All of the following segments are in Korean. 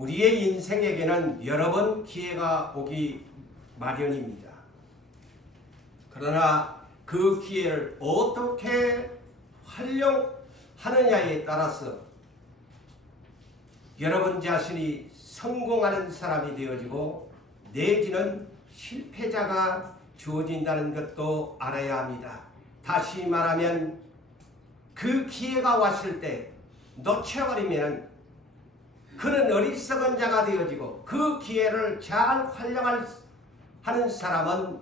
우리의 인생에게는 여러 번 기회가 오기 마련입니다. 그러나 그 기회를 어떻게 활용하느냐에 따라서 여러분 자신이 성공하는 사람이 되어지고 내지는 실패자가 주어진다는 것도 알아야 합니다. 다시 말하면 그 기회가 왔을 때 놓쳐버리면 그는 어리석은 자가 되어지고 그 기회를 잘 활용하는 사람은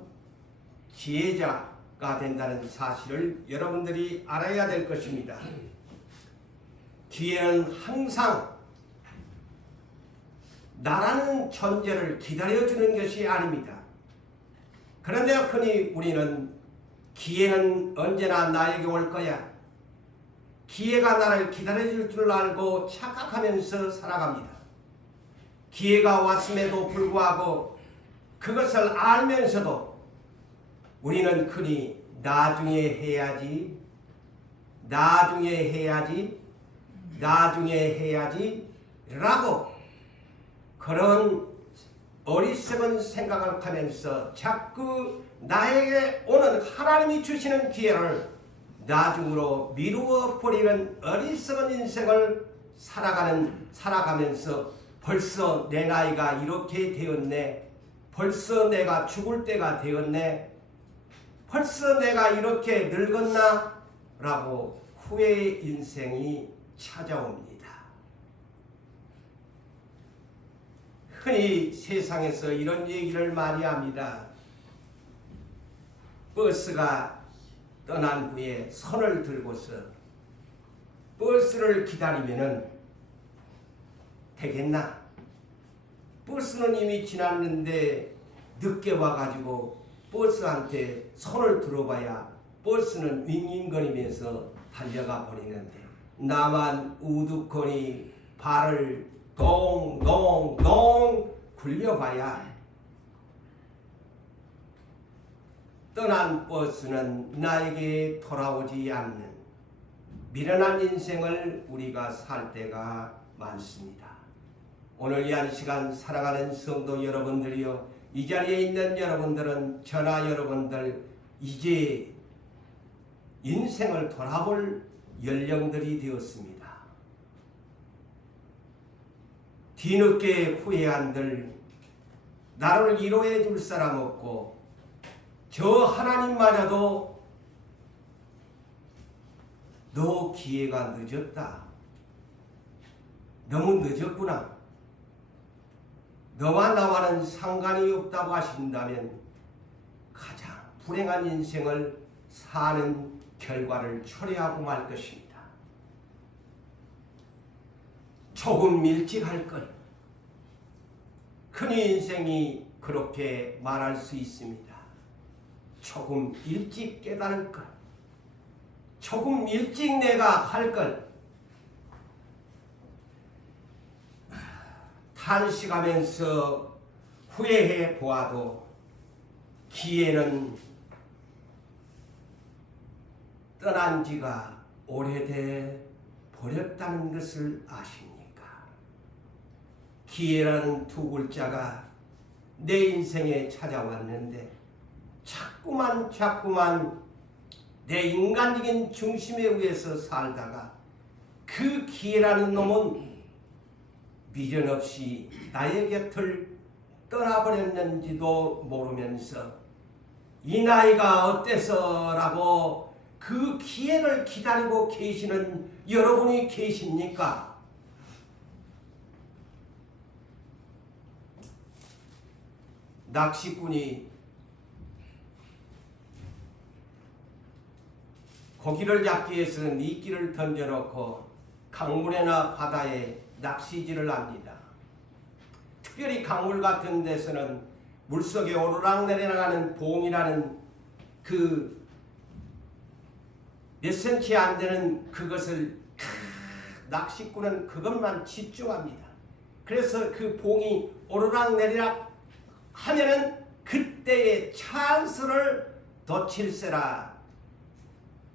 지혜자가 된다는 사실을 여러분들이 알아야 될 것입니다. 기회는 항상 나라는 존재를 기다려주는 것이 아닙니다. 그런데 흔히 우리는 기회는 언제나 나에게 올 거야, 기회가 나를 기다려줄 줄 알고 착각하면서 살아갑니다. 기회가 왔음에도 불구하고 그것을 알면서도 우리는 흔히 나중에 해야지 라고 그런 어리석은 생각을 하면서 자꾸 나에게 오는 하나님이 주시는 기회를 나중으로 미루어 버리는 어리석은 인생을 살아가면서 벌써 내 나이가 이렇게 되었네, 벌써 내가 죽을 때가 되었네, 벌써 내가 이렇게 늙었나 라고 후회의 인생이 찾아옵니다. 흔히 세상에서 이런 얘기를 많이 합니다. 버스가 떠난 후에 손을 들고서 버스를 기다리면은 되겠나? 버스는 이미 지났는데 늦게 와가지고 버스한테 손을 들어봐야 버스는 윙윙거리면서 달려가 버리는데 나만 우두커니 발을 동동동 굴려봐야 떠난 버스는 나에게 돌아오지 않는 미련한 인생을 우리가 살 때가 많습니다. 오늘 이 한 시간 살아가는 성도 여러분들이요, 이 자리에 있는 여러분들은 저나 여러분들 이제 인생을 돌아볼 연령들이 되었습니다. 뒤늦게 후회한들 나를 위로해 줄 사람 없고 저 하나님마저도 너 기회가 늦었다, 너무 늦었구나, 너와 나와는 상관이 없다고 하신다면 가장 불행한 인생을 사는 결과를 초래하고 말 것입니다. 조금 일찍 할 걸. 흔히 인생이 그렇게 말할 수 있습니다. 조금 일찍 깨달을 걸. 조금 일찍 내가 할 걸. 탄식하면서 후회해 보아도 기회는 떠난 지가 오래돼 버렸다는 것을 아십니까? 기회라는 두 글자가 내 인생에 찾아왔는데 자꾸만 내 인간적인 중심에 의해서 살다가 그 기회라는 놈은 미련 없이 나의 곁을 떠나버렸는지도 모르면서 이 나이가 어때서 라고 그 기회를 기다리고 계시는 여러분이 계십니까? 낚시꾼이 고기를 잡기 위해서 미끼를 던져놓고 강물이나 바다에 낚시질을 합니다. 특별히 강물 같은 데서는 물속에 오르락 내려가는 봉이라는 그 몇 센치 안 되는 그것을 낚시꾼은 그것만 집중합니다. 그래서 그 봉이 오르락 내리락 하면은 그때의 찬스를 놓칠세라.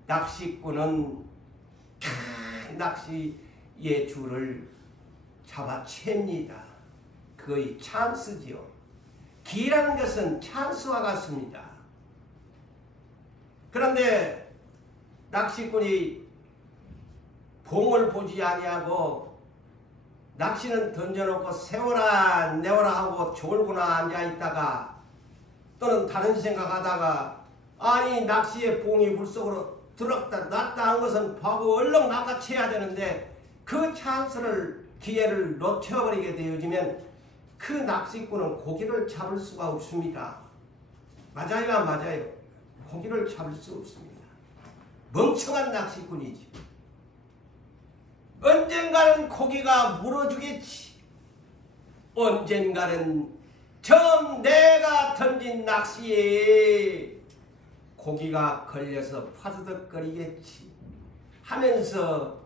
낚시꾼은 낚시의 줄을 잡아챕니다. 거의 찬스지요. 기회라는 것은 찬스와 같습니다. 그런데 낚시꾼이 봉을 보지 아니하고 낚시는 던져놓고 세워라 내워라 하고 졸고나 앉아있다가 또는 다른 생각하다가 아니 낚시의 봉이 물속으로 들었다 놨다 한 것은 보고 얼른 낚아채야 되는데 그 찬스를 기회를 놓쳐버리게 되어지면 그 낚시꾼은 고기를 잡을 수가 없습니다. 맞아요 안 맞아요? 고기를 잡을 수 없습니다. 멍청한 낚시꾼이지. 언젠가는 고기가 물어주겠지. 언젠가는 처음 내가 던진 낚시에 고기가 걸려서 파드덕거리겠지 하면서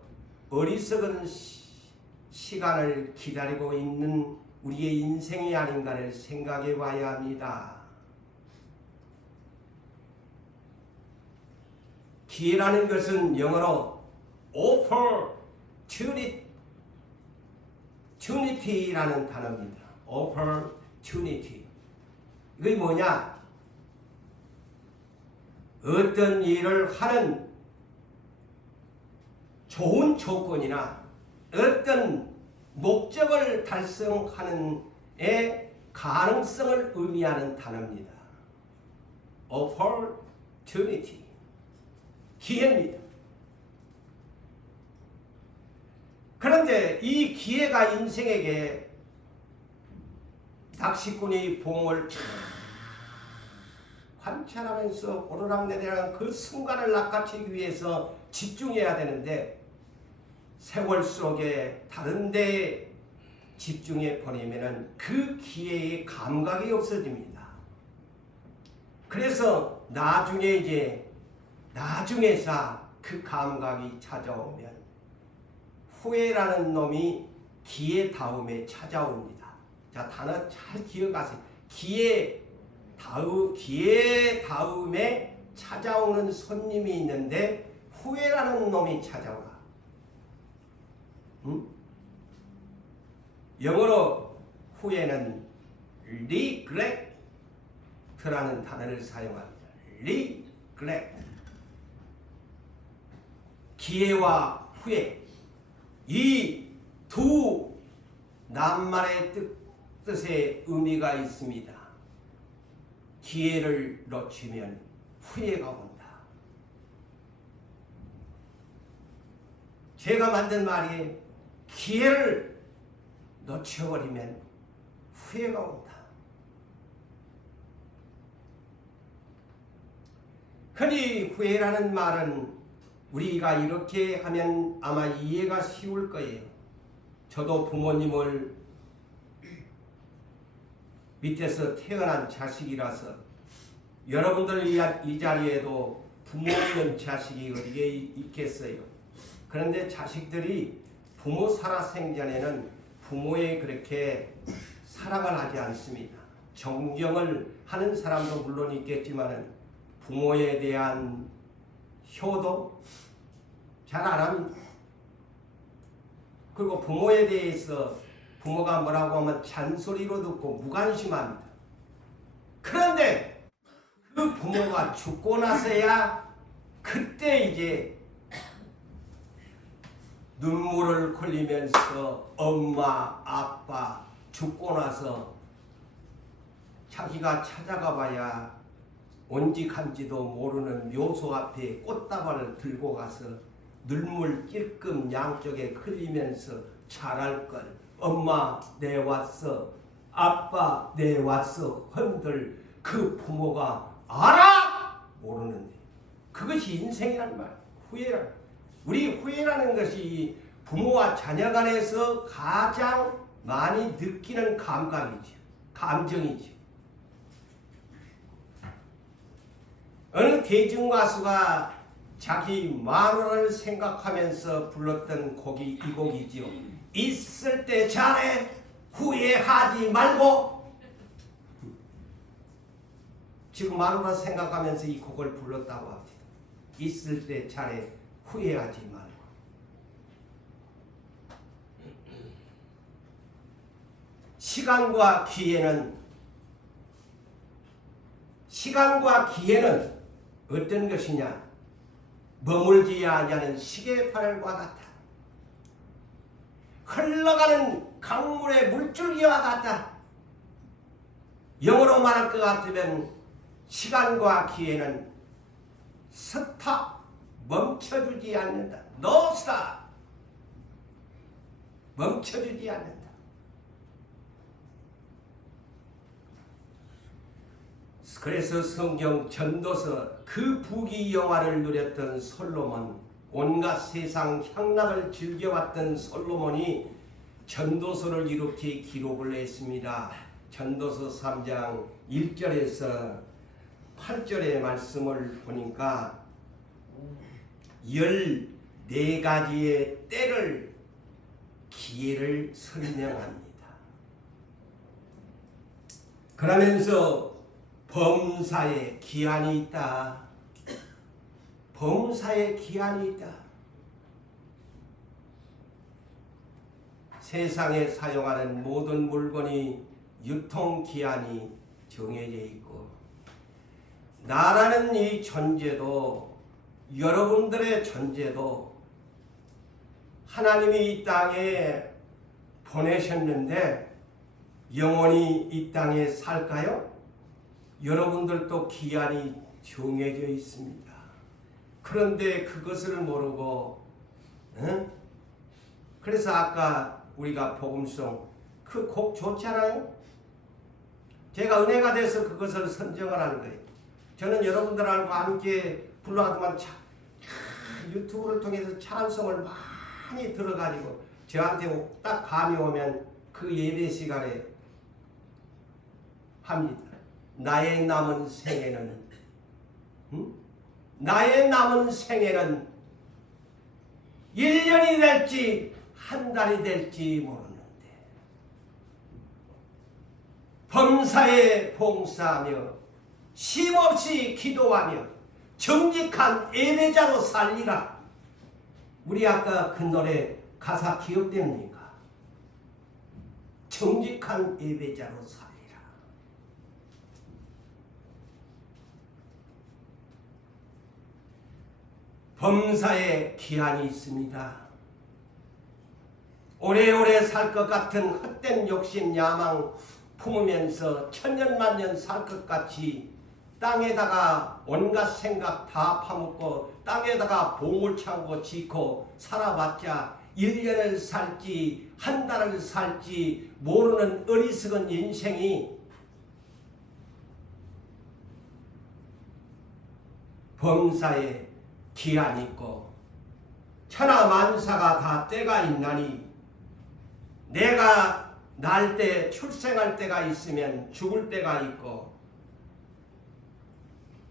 어리석은 시간을 기다리고 있는 우리의 인생이 아닌가를 생각해 봐야 합니다. 기회라는 것은 영어로 opportunity라는 단어입니다. opportunity. 이게 뭐냐? 어떤 일을 하는 좋은 조건이나 어떤 목적을 달성하는 의 가능성을 의미하는 단어입니다. opportunity. 기회입니다. 그런데 이 기회가 인생에게 낚시꾼이 봉을 관찰하면서 오르락내리락 그 순간을 낚아채기 위해서 집중해야 되는데 세월 속에 다른 데 집중해 버리면 그 기회의 감각이 없어집니다. 그래서 나중에서 그 감각이 찾아오면 후회라는 놈이 기회 다음에 찾아옵니다. 자, 단어 잘 기억하세요. 기회 다음에 찾아오는 손님이 있는데 후회라는 놈이 찾아와. 영어로 후회는 regret라는 단어를 사용합니다. regret. 기회와 후회. 이 두 낱말의 뜻에 의미가 있습니다. 기회를 놓치면 후회가 온다. 제가 만든 말이 기회를 놓쳐버리면 후회가 온다. 흔히 후회라는 말은 우리가 이렇게 하면 아마 이해가 쉬울 거예요. 저도 부모님을 밑에서 태어난 자식이라서 여러분들 이 자리에도 부모 없는 자식이 어디에 있겠어요. 그런데 자식들이 부모 살아생전에는 부모에 그렇게 사랑을 하지 않습니다. 존경을 하는 사람도 물론 있겠지만 부모에 대한 효도 잘 안 합니다. 그리고 부모에 대해서 부모가 뭐라고 하면 잔소리로 듣고 무관심합니다. 그런데 그 부모가 죽고 나서야 그때 이제 눈물을 흘리면서 엄마, 아빠 죽고 나서 자기가 찾아가 봐야 온지 간지도 모르는 묘소 앞에 꽃다발을 들고 가서 눈물 찔끔 양쪽에 흘리면서 잘할걸. 엄마 내 왔어. 아빠 내 왔어. 흔들 그 부모가 알아? 모르는데 그것이 인생이란 말. 후회란. 우리 후회라는 것이 부모와 자녀 간에서 가장 많이 느끼는 감각이죠. 감정이죠. 어느 대중가수가 자기 마누라를 생각하면서 불렀던 곡이 이 곡이지요. 있을 때 잘해 후회하지 말고. 지금 마누라 생각하면서 이 곡을 불렀다고 합니다. 있을 때 잘해 후회하지 말고. 시간과 기회는 어떤 것이냐? 머물지 아니하는 시계팔과 같다. 흘러가는 강물의 물줄기와 같다. 영어로 말할 것 같으면 시간과 기회는 스탑, 멈춰주지 않는다. No stop. 멈춰주지 않는다. 그래서 성경 전도서 그 부귀영화를 누렸던 솔로몬, 온갖 세상 향락을 즐겨왔던 솔로몬이 전도서를 이렇게 기록을 했습니다. 전도서 3장 1절에서 8절의 말씀을 보니까 14가지의 때를 기회를 설명합니다. 그러면서 범사에 기한이 있다. 범사에 기한이 있다. 세상에 사용하는 모든 물건이 유통기한이 정해져 있고, 나라는 이 존재도, 여러분들의 존재도 하나님이 이 땅에 보내셨는데 영원히 이 땅에 살까요? 여러분들도 기한이 정해져 있습니다. 그런데 그것을 모르고, 그래서 아까 우리가 복음송 그 곡 좋잖아요. 제가 은혜가 돼서 그것을 선정을 하는 거예요. 저는 여러분들하고 함께 불러가지만 유튜브를 통해서 찬송을 많이 들어가지고 저한테 딱 감이 오면 그 예배 시간에 합니다. 나의 남은 생애는 나의 남은 생애는 1년이 될지 한 달이 될지 모르는데 범사에 봉사하며 쉼없이 기도하며 정직한 예배자로 살리라. 우리 아까 그 노래 가사 기억됩니까? 정직한 예배자로 살리라. 범사에 기한이 있습니다. 오래오래 살 것 같은 헛된 욕심 야망 품으면서 천년만년 살 것 같이 땅에다가 온갖 생각 다 파묻고 땅에다가 봉을 차고 짓고 살아봤자 1년을 살지 한 달을 살지 모르는 어리석은 인생이 범사에 기한이 있고 천하만사가 다 때가 있나니 내가 날 때 출생할 때가 있으면 죽을 때가 있고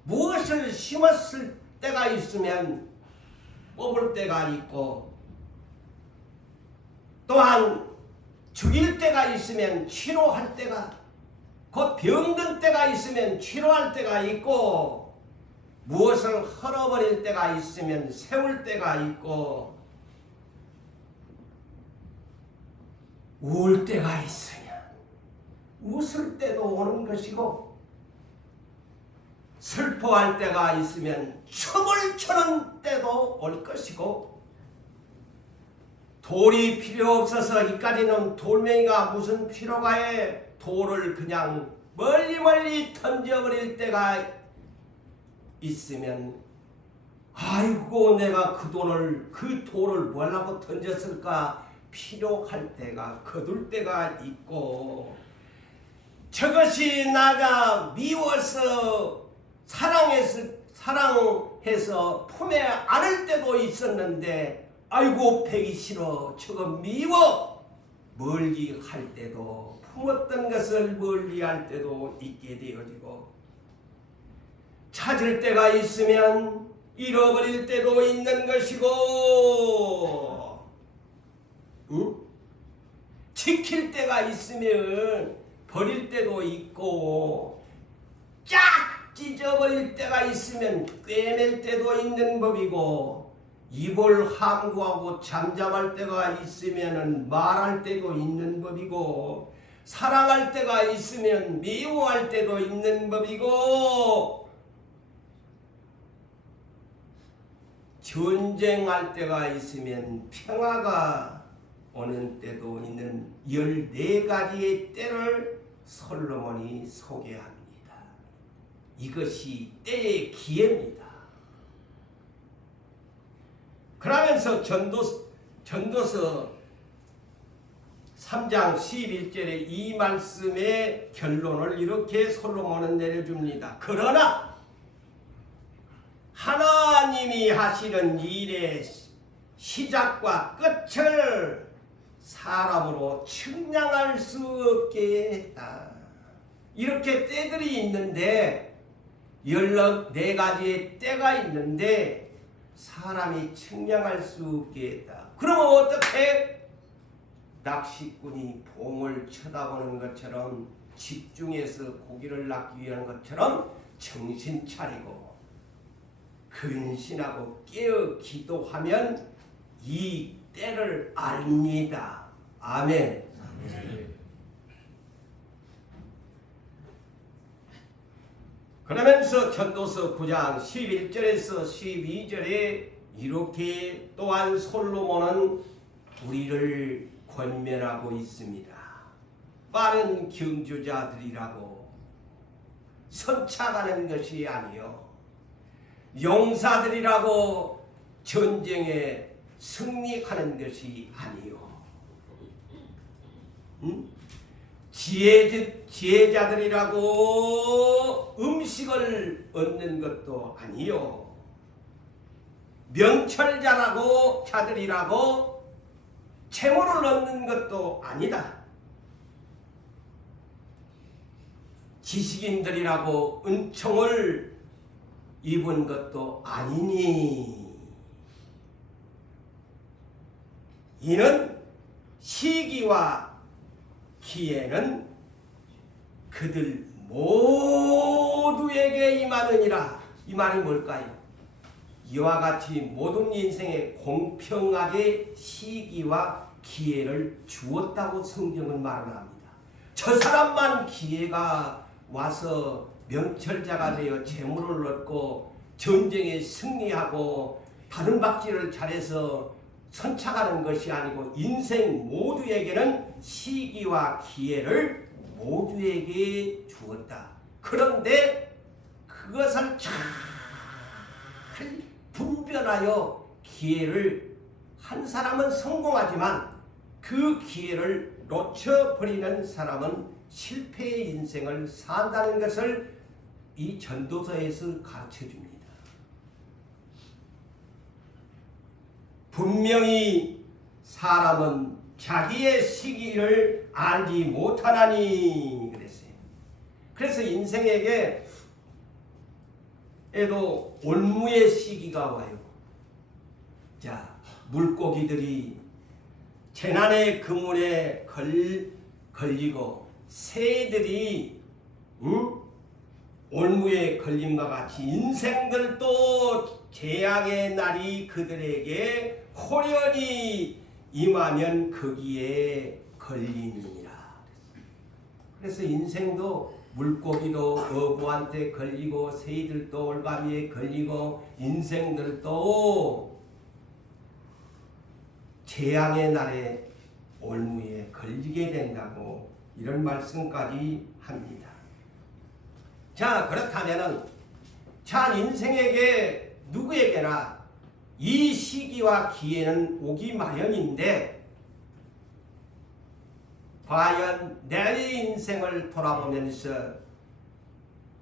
무엇을 심었을 때가 있으면 뽑을 때가 있고 또한 죽일 때가 있으면 치료할 때가 곧 병든 때가 있으면 치료할 때가 있고 무엇을 헐어버릴 때가 있으면 세울 때가 있고 울 때가 있으면 웃을 때도 오는 것이고 슬퍼할 때가 있으면 춤을 추는 때도 올 것이고 돌이 필요 없어서 이까지는 돌멩이가 무슨 필요가 해 돌을 그냥 멀리 던져버릴 때가 있으면 아이고 내가 그 돌을 뭐라고 던졌을까 필요할 때가 거둘 때가 있고 저것이 나가 미워서 사랑해서 품에 안을 때도 있었는데 아이고 배기 싫어 저거 미워 멀리 할 때도 품었던 것을 멀리 할 때도 있게 되어지고 찾을 때가 있으면 잃어버릴 때도 있는 것이고 지킬 때가 있으면 버릴 때도 있고 쫙 찢어버릴 때가 있으면 꿰맬 때도 있는 법이고 입을 함구하고 잠잠할 때가 있으면 말할 때도 있는 법이고 사랑할 때가 있으면 미워할 때도 있는 법이고 전쟁할 때가 있으면 평화가 오는 때도 있는 14가지의 때를 솔로몬이 소개합니다. 이것이 때의 기회입니다. 그러면서 전도서 3장 11절에 이 말씀의 결론을 이렇게 솔로몬은 내려줍니다. 그러나 하나님이 하시는 일의 시작과 끝을 사람으로 측량할 수 없게 했다. 이렇게 때들이 있는데 14가지의 때가 있는데 사람이 측량할 수 없게 했다. 그러면 어떻게? 낚시꾼이 봉을 쳐다보는 것처럼 집중해서 고기를 낚기 위한 것처럼 정신 차리고 근신하고 깨어 기도하면 이 때를 압니다. 아멘. 그러면서 전도서 9장 11절에서 12절에 이렇게 또한 솔로몬은 우리를 권면하고 있습니다. 빠른 경주자들이라고 선착하는 것이 아니요 용사들이라고 전쟁에 승리하는 것이 아니요 지혜자들이라고 음식을 얻는 것도 아니요 명철자라고 자들이라고 재물을 얻는 것도 아니다. 지식인들이라고 은총을 입은 것도 아니니 이는 시기와 기회는 그들 모두에게 임하느니라. 이 말이 뭘까요? 이와 같이 모든 인생에 공평하게 시기와 기회를 주었다고 성경은 말을 합니다. 저 사람만 기회가 와서 명철자가 되어 재물을 얻고 전쟁에 승리하고 다른 박질을 잘해서 선착하는 것이 아니고 인생 모두에게는 시기와 기회를 모두에게 주었다. 그런데 그것을 잘 분별하여 기회를 한 사람은 성공하지만 그 기회를 놓쳐버리는 사람은 실패의 인생을 산다는 것을 이 전도서에서 가르쳐줍니다. 분명히 사람은 자기의 시기를 알지 못하나니 그랬어요. 그래서 인생에게 에도 올무의 시기가 와요. 자, 물고기들이 재난의 그물에 걸리고 새들이 올무에 걸림과 같이 인생들도 재앙의 날이 그들에게 호련히 임하면 거기에 걸리느니라. 그래서 인생도 물고기도 어부한테 걸리고 새들도 올가미에 걸리고 인생들도 재앙의 날에 올무에 걸리게 된다고 이런 말씀까지 합니다. 자, 그렇다면은 인생에게 누구에게나 이 시기와 기회는 오기 마련인데 과연 내 인생을 돌아보면서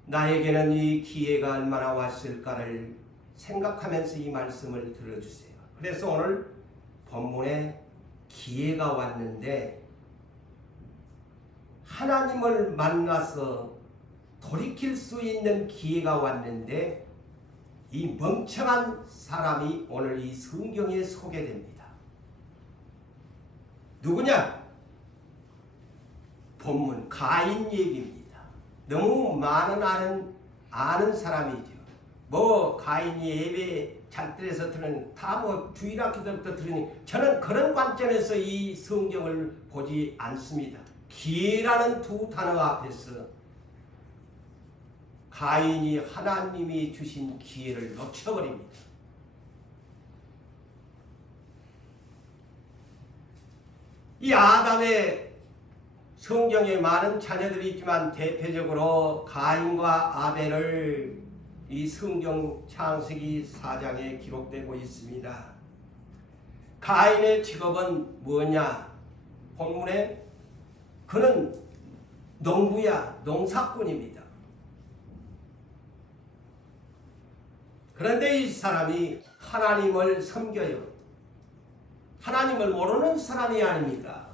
나에게는 이 기회가 얼마나 왔을까를 생각하면서 이 말씀을 들어주세요. 그래서 오늘 본문에 기회가 왔는데 하나님을 만나서 돌이킬 수 있는 기회가 왔는데 이 멍청한 사람이 오늘 이 성경에 소개됩니다. 누구냐? 본문 가인 얘기입니다. 너무 많은 아는 사람이죠. 뭐 가인이 예배 잘들에서 들으니 다 뭐 주일학교 때부터 들으니 저는 그런 관점에서 이 성경을 보지 않습니다. 기회라는 두 단어 앞에서 가인이 하나님이 주신 기회를 놓쳐버립니다. 이 아담의 성경에 많은 자녀들이 있지만 대표적으로 가인과 아벨을 이 성경 창세기 4장에 기록되고 있습니다. 가인의 직업은 뭐냐? 본문에 그는 농부야, 농사꾼입니다. 그런데 이 사람이 하나님을 섬겨요. 하나님을 모르는 사람이 아닙니다.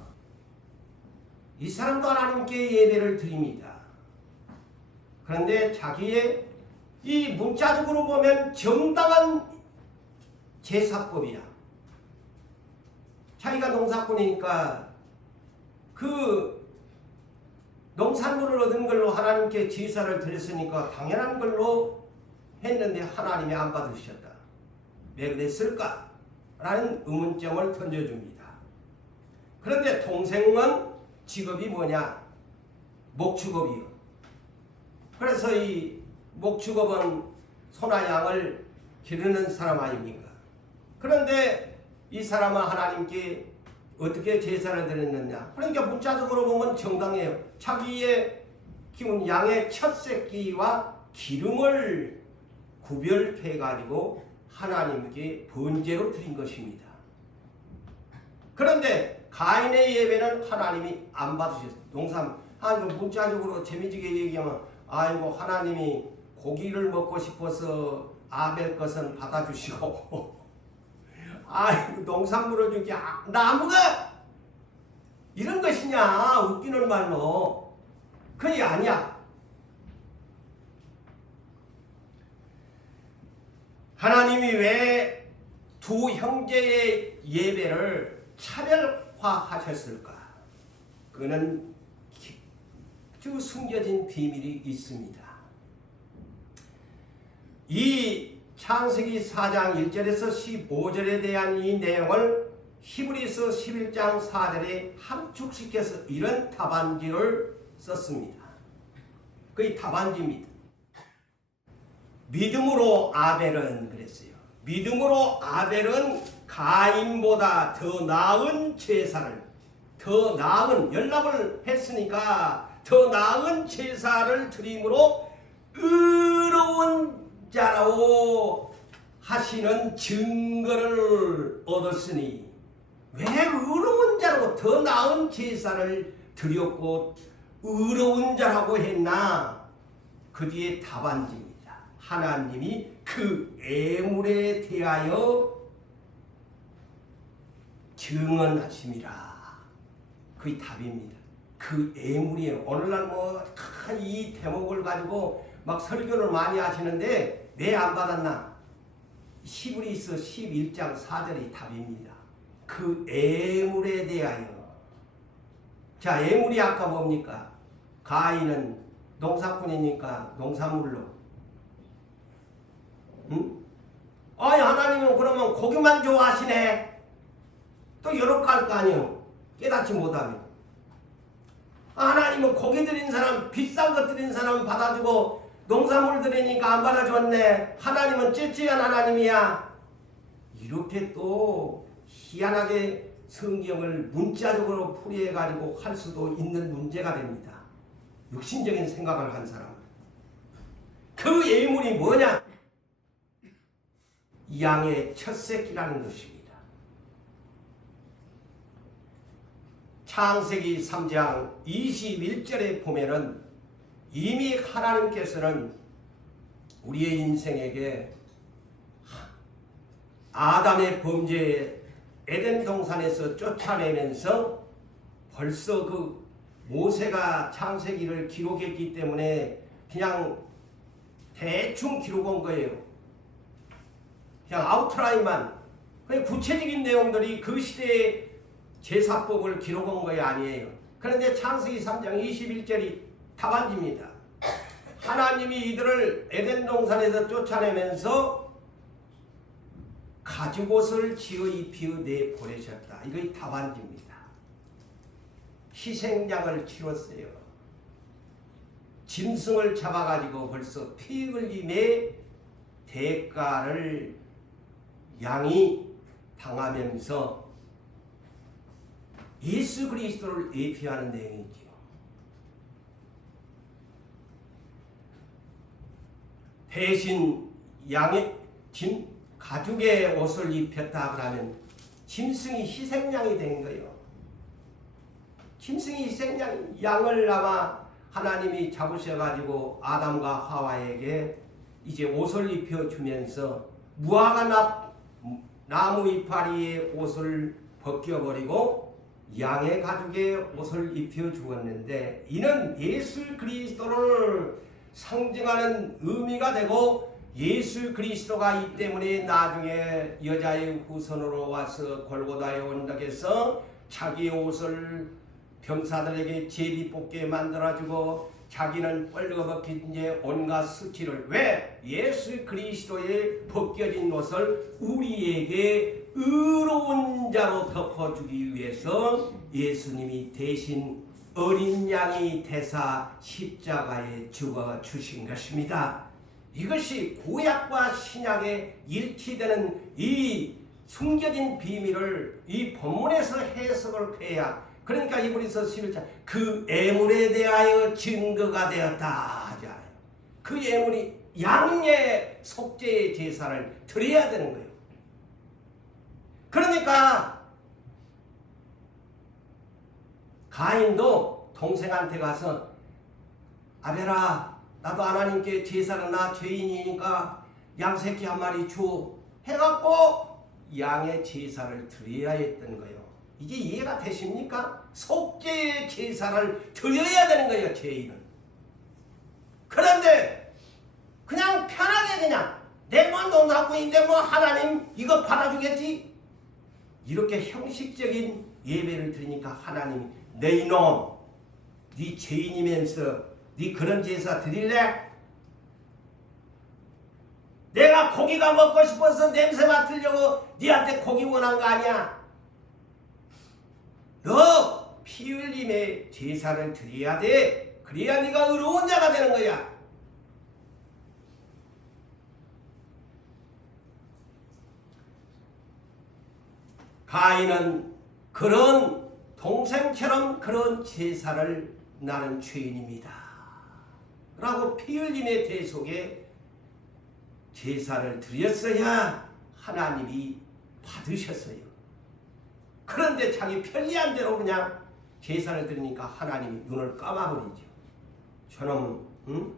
이 사람도 하나님께 예배를 드립니다. 그런데 자기의 이 문자적으로 보면 정당한 제사법이야. 자기가 농사꾼이니까 그 농산물을 얻은 걸로 하나님께 제사를 드렸으니까 당연한 걸로 했는데 하나님이 안 받으셨다. 왜 그랬을까? 라는 의문점을 던져줍니다. 그런데 동생은 직업이 뭐냐? 목축업이요. 그래서 이 목축업은 소나 양을 기르는 사람 아닙니까? 그런데 이 사람은 하나님께 어떻게 제사를 드렸느냐? 그러니까 문자적으로 보면 정당해요. 자기의 키운 양의 첫 새끼와 기름을 구별해가지고 하나님께 번제로 드린 것입니다. 그런데 가인의 예배는 하나님이 안 받으셨어요. 농산, 문자적으로 재미지게 얘기하면 아이고 하나님이 고기를 먹고 싶어서 아벨 것은 받아주시고 아이고 농산물을 주기 나무가 이런 것이냐 웃기는 말로 그게 아니야. 하나님이 왜 두 형제의 예배를 차별화하셨을까? 그는 아주 숨겨진 비밀이 있습니다. 이 창세기 4장 1절에서 15절에 대한 이 내용을 히브리서 11장 4절에 함축시켜서 이런 답안지를 썼습니다. 그게 답안지입니다. 믿음으로 아벨은 그랬어요. 믿음으로 아벨은 가인보다 더 나은 제사를, 더 나은 연락을 했으니까 더 나은 제사를 드림으로 의로운 자라고 하시는 증거를 얻었으니 왜 의로운 자라고 더 나은 제사를 드렸고 의로운 자라고 했나? 그 뒤에 답안지입니다. 하나님이 그 애물에 대하여 증언하심이라. 그게 답입니다. 그 애물이에요. 오늘날 이 대목을 가지고 막 설교를 많이 하시는데 왜 안 받았나? 히브리서 11장 4절이 답입니다. 그 애물에 대하여. 자, 애물이 아까 뭡니까? 가인은 농사꾼이니까 농산물로. 응? 아니 하나님은 그러면 고기만 좋아하시네. 또 이렇게 할 거 아니에요. 깨닫지 못하면. 하나님은 고기 드린 사람, 비싼 것 드린 사람 받아주고 농산물 드리니까 안 받아줬네. 하나님은 찌찌한 하나님이야. 이렇게 또 희한하게 성경을 문자적으로 풀이해가지고 할 수도 있는 문제가 됩니다. 육신적인 생각을 한 사람. 그 예물이 뭐냐? 양의 첫 새끼라는 것입니다. 창세기 3장 21절에 보면은 이미 하나님께서는 우리의 인생에게 아담의 범죄 에덴 동산에서 쫓아내면서 벌써 그 모세가 창세기를 기록했기 때문에 그냥 대충 기록한 거예요. 그냥 아웃라인만. 그냥 구체적인 내용들이 그 시대의 제사법을 기록한 것이 아니에요. 그런데 창세기 3장 21절이 답안지입니다. 하나님이 이들을 에덴 동산에서 쫓아내면서 가죽옷을 지어 입히어 내보내셨다. 이거 답안지입니다. 희생양을 치렀어요. 짐승을 잡아가지고 벌써 피 흘림의 대가를 양이 당하면서 예수 그리스도를 예표하는 내용이지요. 대신 양의 가죽의 옷을 입혔다 그러면 짐승이 희생양이 된 거예요. 짐승이 양을 아마 하나님이 잡으셔가지고 아담과 하와에게 이제 옷을 입혀주면서 무화과 나무 이파리의 옷을 벗겨버리고 양의 가죽의 옷을 입혀주었는데, 이는 예수 그리스도를 상징하는 의미가 되고, 예수 그리스도가 이 때문에 나중에 여자의 후손으로 와서 골고다의 언덕에서 자기의 옷을 병사들에게 제비 뽑게 만들어주고 자기는 뻘거벗긴 이제 온갖 수치를, 왜? 예수 그리스도의 벗겨진 옷을 우리에게 의로운 자로 덮어주기 위해서 예수님이 대신 어린 양이 되사 십자가에 죽어 주신 것입니다. 이것이 구약과 신약에 일치되는 이 숨겨진 비밀을 이 본문에서 해석을 해야, 그러니까 이브리서 11장 그 애물에 대하여 증거가 되었다 하잖아요. 그 애물이 양의 속죄의 제사를 드려야 되는 거예요. 그러니까 가인도 동생한테 가서 아벨아, 나도 하나님께 제사를, 나 죄인이니까 양새끼 한 마리 줘 해갖고 양의 제사를 드려야 했던 거예요. 이게 이해가 되십니까? 속죄의 제사를 드려야 되는 거예요, 죄인은. 그런데 그냥 편하게 그냥 내 뭐 농사꾼인데 뭐 하나님 이거 받아주겠지? 이렇게 형식적인 예배를 드리니까 하나님이 내 이놈, 네 죄인이면서 네 그런 제사 드릴래? 내가 고기가 먹고 싶어서 냄새 맡으려고 네한테 고기 원한 거 아니야? 너 피 흘림의 제사를 드려야 돼. 그래야 네가 의로운 자가 되는 거야. 가인은 그런 동생처럼 그런 제사를, 나는 죄인입니다 라고 피 흘림의 대속에 제사를 드렸어야 하나님이 받으셨어요. 그런데 자기 편리한 대로 그냥 제사를 드리니까 하나님이 눈을 감아버리죠. 저놈, 응?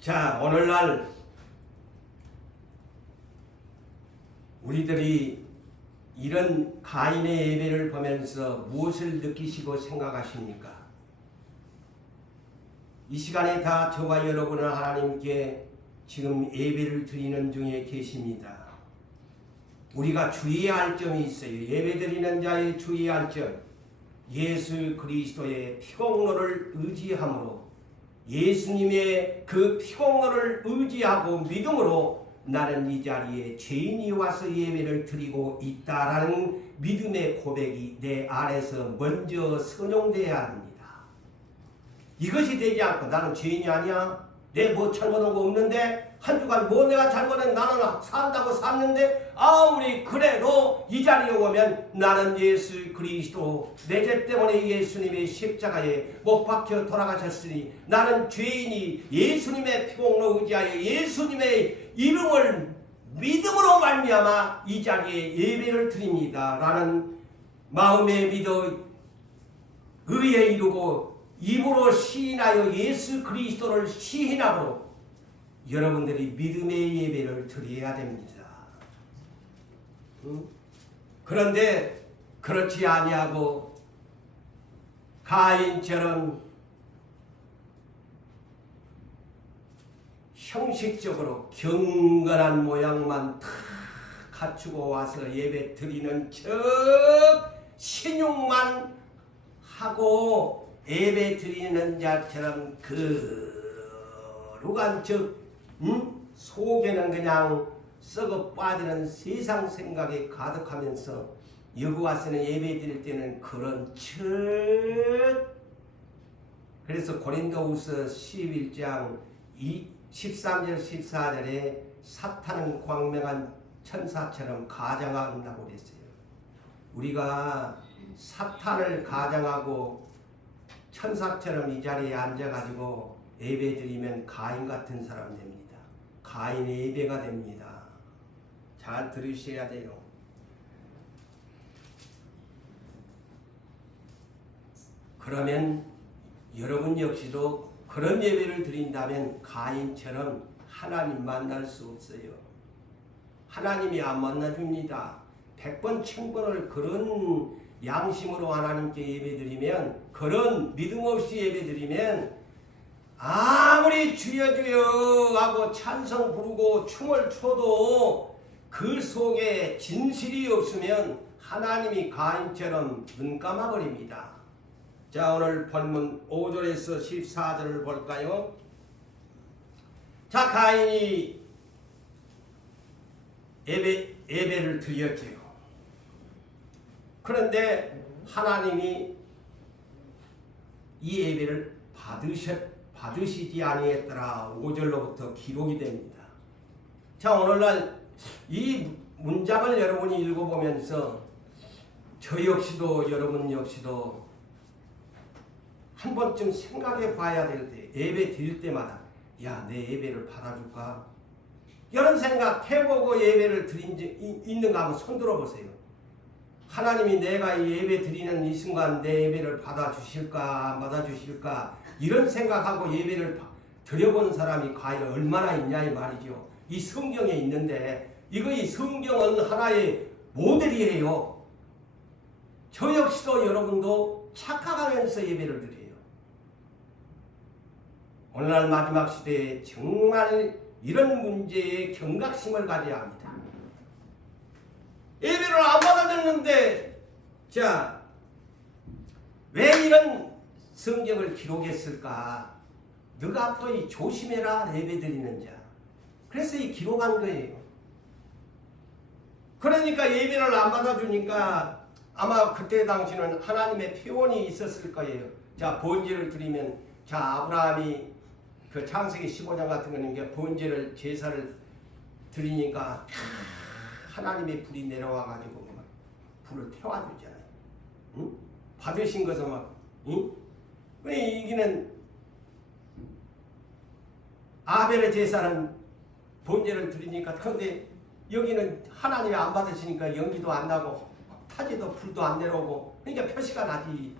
자, 오늘날 우리들이 이런 가인의 예배를 보면서 무엇을 느끼시고 생각하십니까? 이 시간에 다 저와 여러분은 하나님께 지금 예배를 드리는 중에 계십니다. 우리가 주의해야 할 점이 있어요. 예배 드리는 자의 주의해야 할 점, 예수 그리스도의 피공로를 의지함으로, 예수님의 그 피공로를 의지하고 믿음으로 나는 이 자리에 죄인이 와서 예배를 드리고 있다라는 믿음의 고백이 내 안에서 먼저 선용돼야 합니다. 이것이 되지 않고 나는 죄인이 아니야, 내 뭐 잘못한 거 없는데, 한 주간 뭐 내가 잘못한, 나는 산다고 샀는데, 아무리 그래도 이 자리에 오면 나는 예수 그리스도, 내 죄 때문에 예수님의 십자가에 못 박혀 돌아가셨으니 나는 죄인이 예수님의 피공로 의지하여 예수님의 이름을 믿음으로 말미암아 이 자리에 예배를 드립니다 라는 마음에 믿어 의에 이루고 입으로 시인하여 예수 그리스도를 시인함으로 여러분들이 믿음의 예배를 드려야 됩니다. 그런데 그렇지 아니하고 가인처럼 형식적으로 경건한 모양만 탁 갖추고 와서 예배 드리는 척 신용만 하고 예배 드리는 자처럼 거룩한 척, 속에는 그냥 썩어 빠지는 세상 생각에 가득하면서 여기 와서는 예배 드릴 때는 그런 그래서 고린도후서 11장 13절 14절에 사탄은 광명한 천사처럼 가장한다고 그랬어요. 우리가 사탄을 가장하고 천사처럼 이 자리에 앉아가지고 예배 드리면 가인 같은 사람 됩니다. 가인의 예배가 됩니다. 잘 들으셔야 돼요. 그러면 여러분 역시도 그런 예배를 드린다면 가인처럼 하나님 만날 수 없어요. 하나님이 안 만나줍니다. 100번 1000번을 그런 양심으로 하나님께 예배드리면, 그런 믿음 없이 예배드리면 아무리 주여 주여 하고 찬송 부르고 춤을 춰도 그 속에 진실이 없으면 하나님이 가인처럼 눈 감아버립니다. 자, 오늘 본문 5절에서 14절을 볼까요? 자, 가인이 예배를 드렸죠. 그런데 하나님이 이 예배를 받으시지 아니했더라. 5절로부터 기록이 됩니다. 자, 오늘날 이 문장을 여러분이 읽어보면서 저 역시도 여러분 역시도 한 번쯤 생각해 봐야 될 때, 예배 드릴 때마다 야, 내 예배를 받아줄까? 이런 생각 해보고 예배를 드린 적 있는가 한번 손들어 보세요. 하나님이 내가 이 예배 드리는 이 순간 내 예배를 받아주실까 안 받아주실까, 이런 생각하고 예배를 드려본 사람이 과연 얼마나 있냐 이 말이죠. 이 성경에 있는데, 이 성경은 하나의 모델이에요. 저 역시도 여러분도 착각하면서 예배를 드려요. 오늘날 마지막 시대에 정말 이런 문제에 경각심을 가져야 합니다. 예배를 안 받아들는데, 자, 왜 이런 성경을 기록했을까? 너가 앞으로 조심해라, 예배 드리는 자. 그래서 이 기록한 거예요. 그러니까 예배를 안 받아주니까 아마 그때 당시는 하나님의 표현이 있었을 거예요. 자, 번제를 드리면, 자, 아브라함이 그 창세기 15장 같은 거는 게 번제를 제사를 드리니까 하나님의 불이 내려와가지고 막 불을 태워주잖아요. 응? 받으신 것은 막, 응? 왜 이기는 아벨의 제사는 번제를 드리니까, 그런데 여기는 하나님이 안 받으시니까 연기도 안 나고 타지도 불도 안 내려오고, 그러니까 표시가 나지.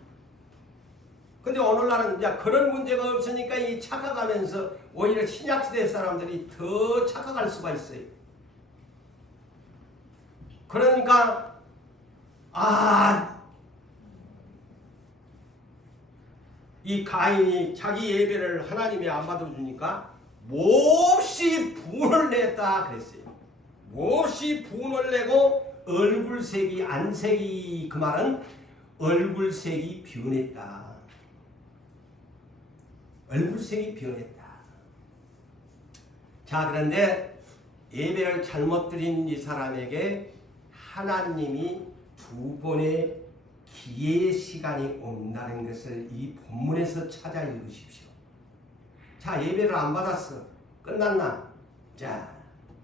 근데 오늘날은 이제 그런 문제가 없으니까 이 착각하면서 오히려 신약시대 사람들이 더 착각할 수가 있어요. 그러니까 이 가인이 자기 예배를 하나님이 안 받아주니까 몹시 분을 냈다 그랬어요. 몹시 분을 내고 얼굴색이 안색이, 그 말은 얼굴색이 변했다. 얼굴색이 변했다. 자, 그런데 예배를 잘못 드린 이 사람에게 하나님이 두 번의 기회의 시간이 온다는 것을 이 본문에서 찾아 읽으십시오. 자, 예배를 안 받았어. 끝났나? 자,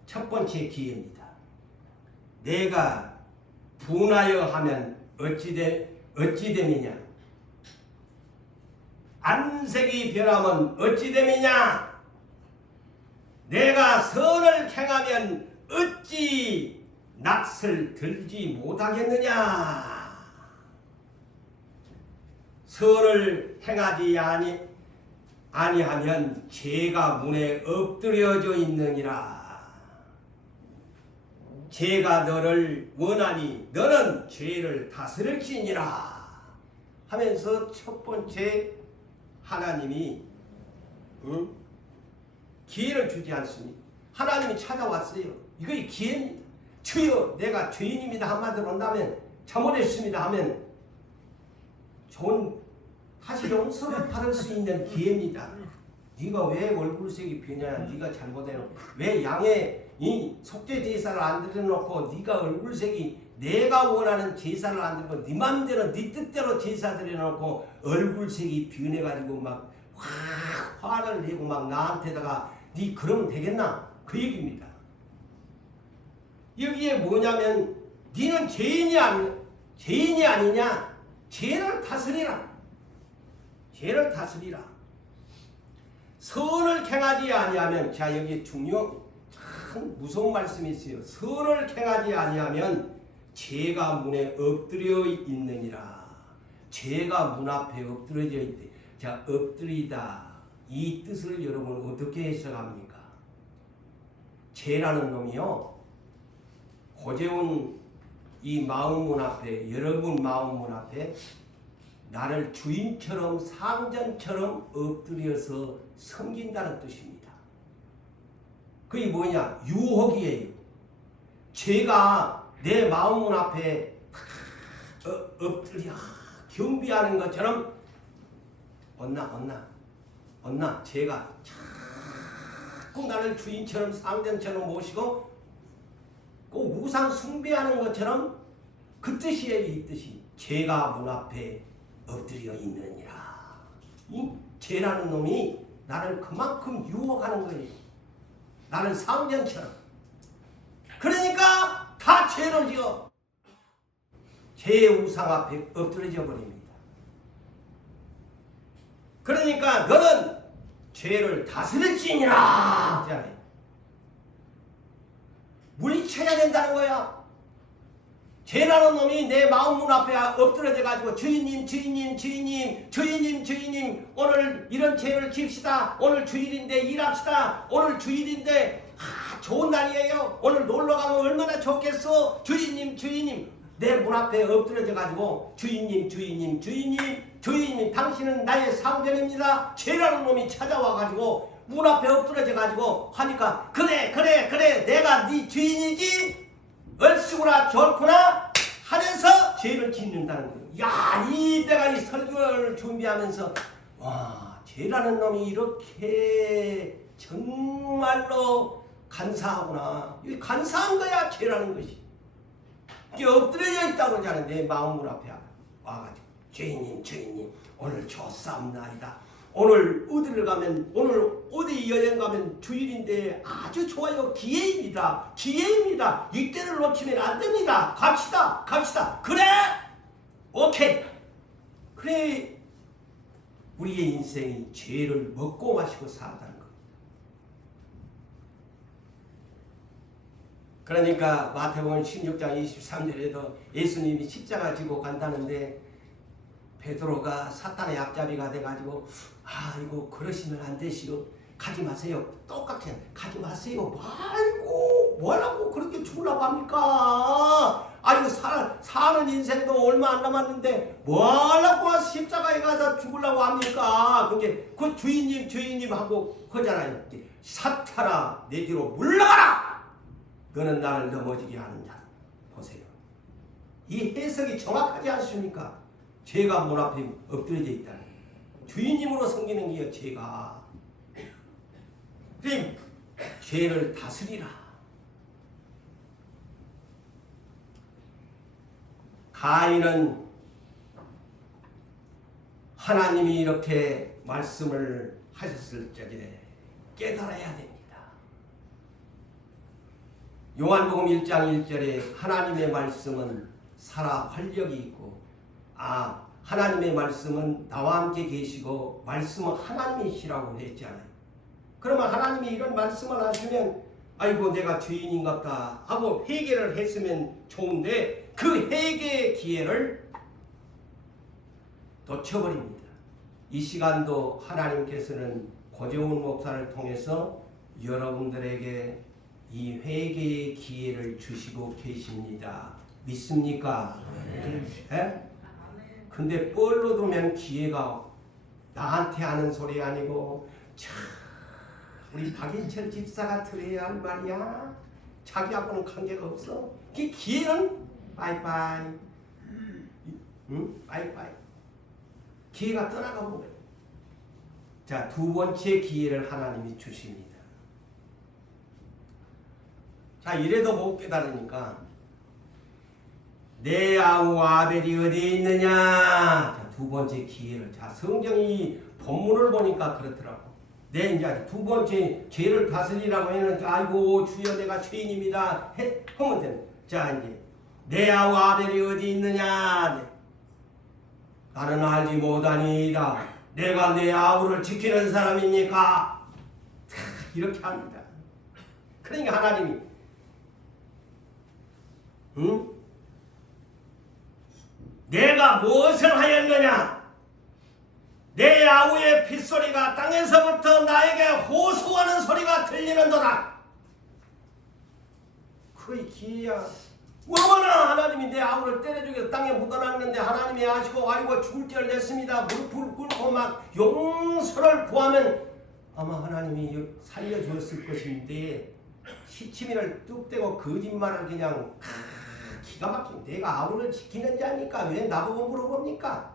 첫 번째 기회입니다. 내가 분하여 하면 어찌 됨이냐? 안색이 변하면 어찌 됨이냐? 내가 선을 행하면 어찌 낯을 들지 못하겠느냐? 선을 행하지 아니하면 죄가 문에 엎드려져 있느니라. 죄가 너를 원하니 너는 죄를 다스릴지니라 하면서 첫 번째 하나님이 기회를 주지 않습니다. 하나님이 찾아왔어요. 이거 기회입니다. 주여, 내가 죄인입니다 한마디로 한다면, 잘못했습니다 하면 다시 용서를 받을 수 있는 기회입니다. 네가 왜 얼굴색이 변하냐? 네가 잘못해놓고 왜 양의 이 속죄 제사를 안 드려놓고 네가 얼굴색이 내가 원하는 제사를 안 드리고 네 맘대로 네 뜻대로 제사 드려놓고 얼굴색이 변해가지고 막 화를 내고 막 나한테다가 네 그러면 되겠나? 그 얘기입니다. 여기에 뭐냐면 네는 죄인이 아니냐? 죄를 다스리라. 죄를 다스리라. 선을 행하지 아니하면, 자 여기 참 무서운 말씀이 있어요. 선을 행하지 아니하면 죄가 문에 엎드려 있느니라. 죄가 문 앞에 엎드려져 있대. 자, 엎드리다. 이 뜻을 여러분 어떻게 해석합니까? 죄라는 놈이요, 고재훈 이 마음문 앞에, 여러분 마음문 앞에 나를 주인처럼 상전처럼 엎드려서 섬긴다는 뜻입니다. 그게 뭐냐? 유혹이에요. 죄가 내 마음문 앞에 엎드려 경비하는 것처럼 언나 죄가 자꾸 나를 주인처럼 상전처럼 모시고 꼭 우상 숭배하는 것처럼 그 뜻이에요. 이 뜻이 죄가 문 앞에 엎드려 있느니라. 이 죄라는 놈이 나를 그만큼 유혹하는 거예요. 나는 상전처럼. 그러니까 다 죄를 지어 죄의 우상 앞에 엎드려져 버립니다. 그러니까 너는 죄를 다스릴지니라 하잖아요. 물리쳐야 된다는 거야. 죄라는 놈이 내 마음문 앞에 엎드려져 가지고 주인님 오늘 이런 죄를 집시다. 오늘 주일인데 일합시다. 오늘 주일인데 좋은 날이에요. 오늘 놀러 가면 얼마나 좋겠어. 주인님 내 문 앞에 엎드려져 가지고 주인님 당신은 나의 상전입니다. 죄라는 놈이 찾아와 가지고 문 앞에 엎드려져 가지고 하니까 그래 내가 네 주인이지 얼씨구나 좋구나 하면서 죄를 짓는다는 거예요. 야, 내가 이 설교를 준비하면서 와, 죄라는 놈이 이렇게 정말로 간사하구나. 이 간사한 거야, 죄라는 것이. 이게 엎드려져 있다고 그러잖아요. 내 마음문 앞에 와가지고 주인님 오늘 좋사옵나이다. 오늘 어디를 가면, 오늘 어디 여행 가면 주일인데 아주 좋아요. 기회입니다. 이때를 놓치면 안 됩니다. 갑시다. 그래? 오케이. 그래, 우리의 인생이 죄를 먹고 마시고 살아가는 거. 그러니까 마태복음 16장 23절에도 예수님이 십자가 지고 간다는데 베드로가 사탄의 앞잡이가 돼가지고 이거 그러시면 안 되시오. 가지 마세요. 똑같이 가지 마세요. 아이고 뭐라고 그렇게 죽으려고 합니까? 아이고 사는 인생도 얼마 안 남았는데 뭐라고 십자가에 가서 죽으려고 합니까? 그게 그 주인님 하고 그러잖아요. 사탄아 내 뒤로 물러가라. 너는 나를 넘어지게 하는 자. 보세요. 이 해석이 정확하지 않습니까? 죄가 문 앞에 엎드려져 있다는 거예요. 주인님으로 섬기는 게 죄가. 그러니까 죄를 다스리라. 가인은 하나님이 이렇게 말씀을 하셨을 적에 깨달아야 됩니다. 요한복음 1장 1절에 하나님의 말씀은 살아 활력이 있고 하나님의 말씀은 나와 함께 계시고 말씀은 하나님이시라고 했잖아요. 그러면 하나님이 이런 말씀을 하시면 아이고 내가 죄인인갑다 하고 회개를 했으면 좋은데 그 회개의 기회를 놓쳐버립니다. 이 시간도 하나님께서는 고재훈 목사를 통해서 여러분들에게 이 회개의 기회를 주시고 계십니다. 믿습니까? 네? 근데 뻘로 두면 기회가 나한테 하는 소리 아니고 참 우리 박인철 집사가 들어야 할 말이야. 자기하고는 관계가 없어. 그 기회는 빠이빠이. 빠이빠이. 기회가 떠나가고 자, 두 번째 기회를 하나님이 주십니다. 자, 이래도 못 깨달으니까 내 아우 아벨이 어디에 있느냐? 자, 두 번째 기회를. 자, 성경이 본문을 보니까 그렇더라고. 내 이제 두 번째 죄를 다스리라고 했는데 아이고 주여 내가 죄인입니다. 하면 돼. 자, 이제 내 아우 아벨이 어디 있느냐? 네. 나는 알지 못하니이다. 내가 내 아우를 지키는 사람입니까? 이렇게 합니다. 그러니까 하나님이 응? 내가 무엇을 하였느냐? 내 아우의 핏소리가 땅에서부터 나에게 호소하는 소리가 들리는도다. 그의 기회야. 어머나 하나님이 내 아우를 때려 죽여서 땅에 묻어놨는데 하나님이 아시고 아이고 죽을 죄를 냈습니다. 무릎을 꿇고 막 용서를 구하면 아마 하나님이 살려주었을 것인데 시치미를 뚝 떼고 거짓말을 그냥 기가 막힌 내가 아우를 지키는 자니까 왜 나보고 물어봅니까?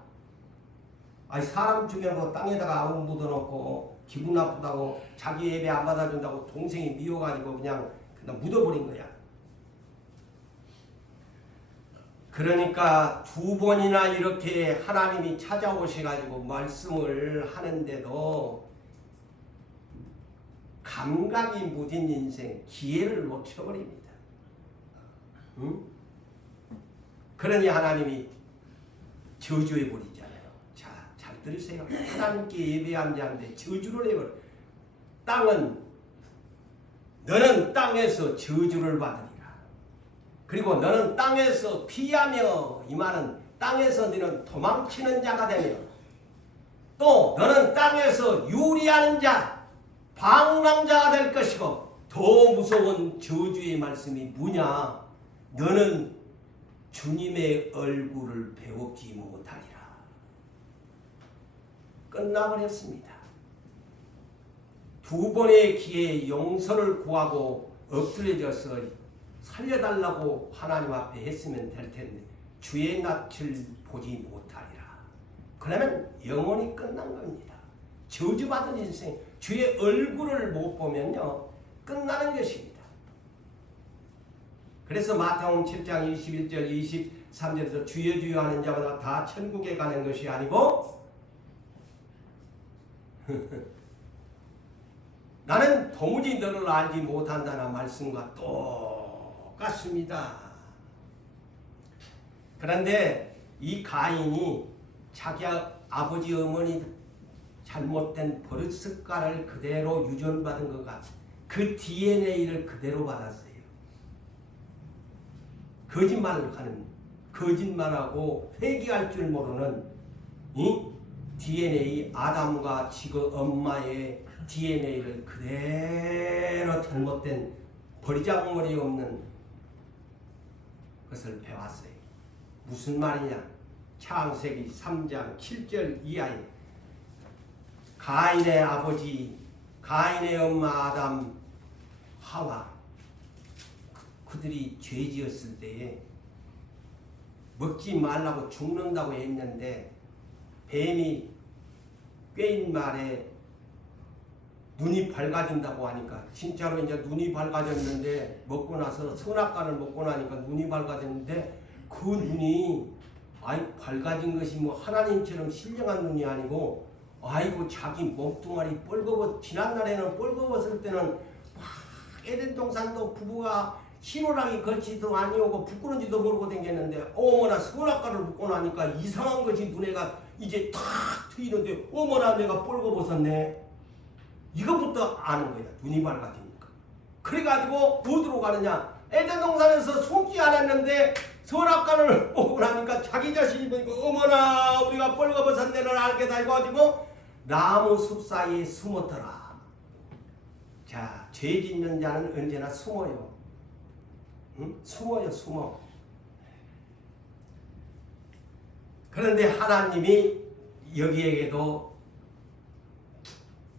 아니 사람 죽여놓고 땅에다가 아우 묻어놓고 기분 나쁘다고 자기 예배 안 받아준다고 동생이 미워가지고 그냥 묻어버린 거야. 그러니까 두 번이나 이렇게 하나님이 찾아오셔가지고 말씀을 하는데도 감각이 무딘 인생 기회를 놓쳐버립니다. 응? 그러니 하나님이 저주해버리잖아요. 자, 잘 들으세요. 하나님께 예배한 자인데 저주를 해버려. 땅은 너는 땅에서 저주를 받으리라. 그리고 너는 땅에서 피하며 이 말은 땅에서 너는 도망치는 자가 되며 또 너는 땅에서 유리하는 자 방랑자가 될 것이고 더 무서운 저주의 말씀이 뭐냐? 너는 주님의 얼굴을 배우지 못하리라. 끝나버렸습니다. 두 번의 기회에 용서를 구하고 엎드려져서 살려달라고 하나님 앞에 했으면 될 텐데 주의 낯을 보지 못하리라. 그러면 영원히 끝난 겁니다. 저주받은 인생 주의 얼굴을 못 보면요 끝나는 것입니다. 그래서 마태복음 7장 21절 23절에서 주여 주여 하는 자마다 다 천국에 가는 것이 아니고 나는 도무지 너를 알지 못한다는 말씀과 똑같습니다. 그런데 이 가인이 자기 아버지 어머니 잘못된 버릇 습관을 그대로 유전받은 것 같아. 그 DNA를 그대로 받았어요. 거짓말을 하는, 거짓말하고 회개할 줄 모르는 이 DNA, 아담과 지그 엄마의 DNA를 그대로 잘못된 버리장머리 없는 것을 배웠어요. 무슨 말이냐? 창세기 3장 7절 이하에 가인의 아버지, 가인의 엄마 아담, 하와 그들이 죄 지었을 때에 먹지 말라고 죽는다고 했는데 뱀이 꾀인 말에 눈이 밝아진다고 하니까 진짜로 이제 눈이 밝아졌는데 먹고 나서 선악과를 먹고 나니까 눈이 밝아졌는데 그 눈이 밝아진 것이 뭐 하나님처럼 신령한 눈이 아니고 아이고 자기 몸뚱아리 뻘거벗 지난날에는 뻘거벗을 때는 막 에덴 동산도 부부가 신호랑이 걸치도 아니오고 부끄러운지도 모르고 댕겼는데 어머나 선악과를 먹고 나니까 이상한 것이 눈에가 이제 탁 트이는데 어머나 내가 뻘거벗었네. 이것부터 아는 거야. 눈이 밝아지니까. 그래가지고 어디로 가느냐. 에덴 동산에서 숨지 않았는데 선악과를 먹고 나니까 자기 자신이 보니까 어머나 우리가 뻘거벗은 데를 알게 돼가지고 나무 숲 사이에 숨었더라. 자, 죄 짓는 자는 언제나 숨어요. 응? 숨어요, 숨어. 그런데 하나님이 여기에게도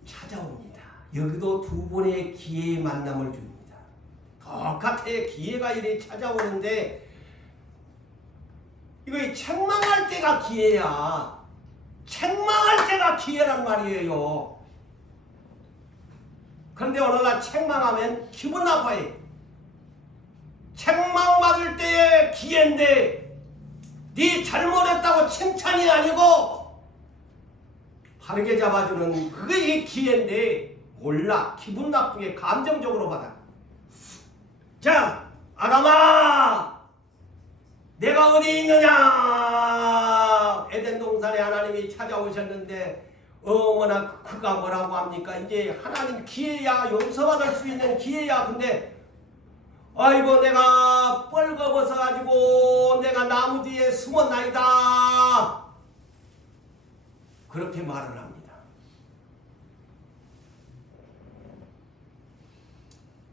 찾아옵니다. 여기도 두 번의 기회의 만남을 줍니다. 똑같아 기회가 이래 찾아오는데 이거 책망할 때가 기회야. 책망할 때가 기회란 말이에요. 그런데 어느 날 책망하면 기분 나빠해. 책망받을 때의 기회인데 네 잘못했다고 칭찬이 아니고 바르게 잡아주는 그게 기회인데 몰라. 기분 나쁘게 감정적으로 받아. 자, 아담아, 내가 어디 있느냐? 에덴 동산에 하나님이 찾아오셨는데 어머나 그가 뭐라고 합니까? 이제 하나님 기회야, 용서받을 수 있는 기회야. 근데 아이고 내가 뻘거벗어가지고 내가 나무 뒤에 숨었나이다. 그렇게 말을 합니다.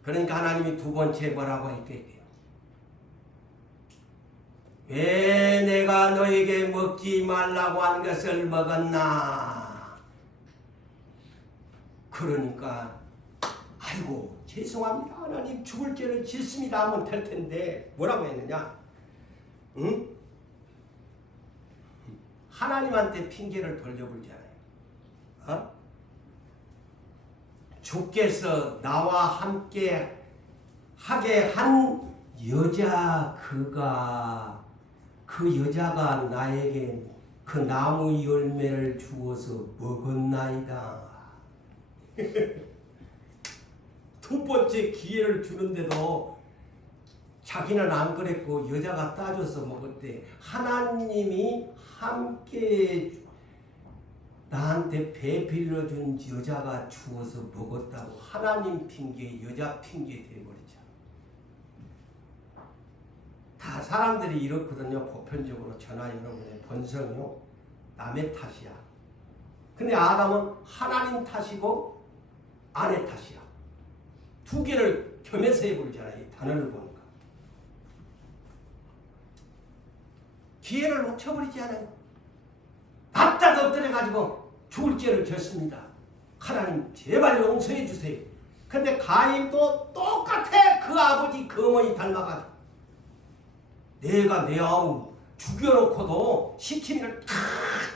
그러니까 하나님이 두 번째 뭐라고 했겠게요? 왜 내가 너에게 먹지 말라고 한 것을 먹었나? 그러니까 아이고 죄송합니다. 하나님 죽을 죄를 짓습니다 하면 될 텐데 뭐라고 했느냐? 응? 하나님한테 핑계를 돌려불잖아요. 어? 주께서 나와 함께 하게 한 여자 그 여자가 나에게 그 나무 열매를 주어서 먹었나이다. 두 번째 기회를 주는데도 자기는 안 그랬고 여자가 따줘서 먹었대. 하나님이 함께 나한테 배 빌려준 여자가 주어서 먹었다고 하나님 핑계, 여자 핑계 돼버리죠. 다 사람들이 이렇거든요. 보편적으로 저나 여러분의 본성이요. 남의 탓이야. 근데 아담은 하나님 탓이고 아내 탓이야. 두 개를 겸해서 해버리잖아요. 이 단어를 보니까. 기회를 놓쳐버리지 않아요. 납작 엎드려가지고 죽을 죄를 졌습니다. 하나님 제발 용서해 주세요. 근데 가인도 똑같아. 그 아버지 그 어머니 닮아가지고 내가 내 아우 죽여놓고도 시키미를 탁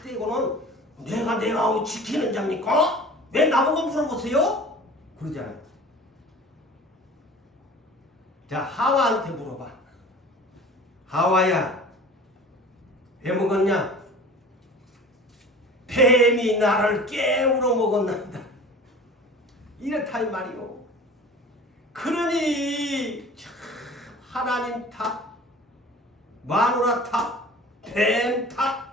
떼고는 내가 내 아우 지키는 자입니까? 왜 나보고 물어보세요? 그러잖아요. 자, 하와한테 물어봐. 하와야, 왜 먹었냐? 뱀이 나를 깨물어 먹었나이다. 이렇다 이 말이요. 그러니 하나님 탓, 마누라 탓, 뱀 탓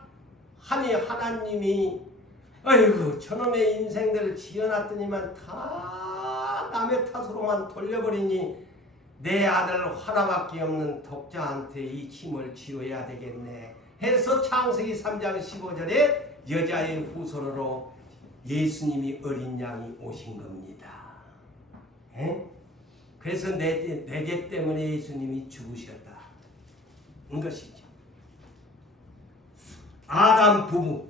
하니 하나님이 아이고 저놈의 인생들을 지어놨더니만 다 남의 탓으로만 돌려버리니 내 아들 하나밖에 없는 독자한테 이 짐을 지어야 되겠네 해서 창세기 3장 15절에 여자의 후손으로 예수님이 어린 양이 오신 겁니다. 에? 그래서 내 죄 때문에 예수님이 죽으셨다. 인 것이죠. 아담 부부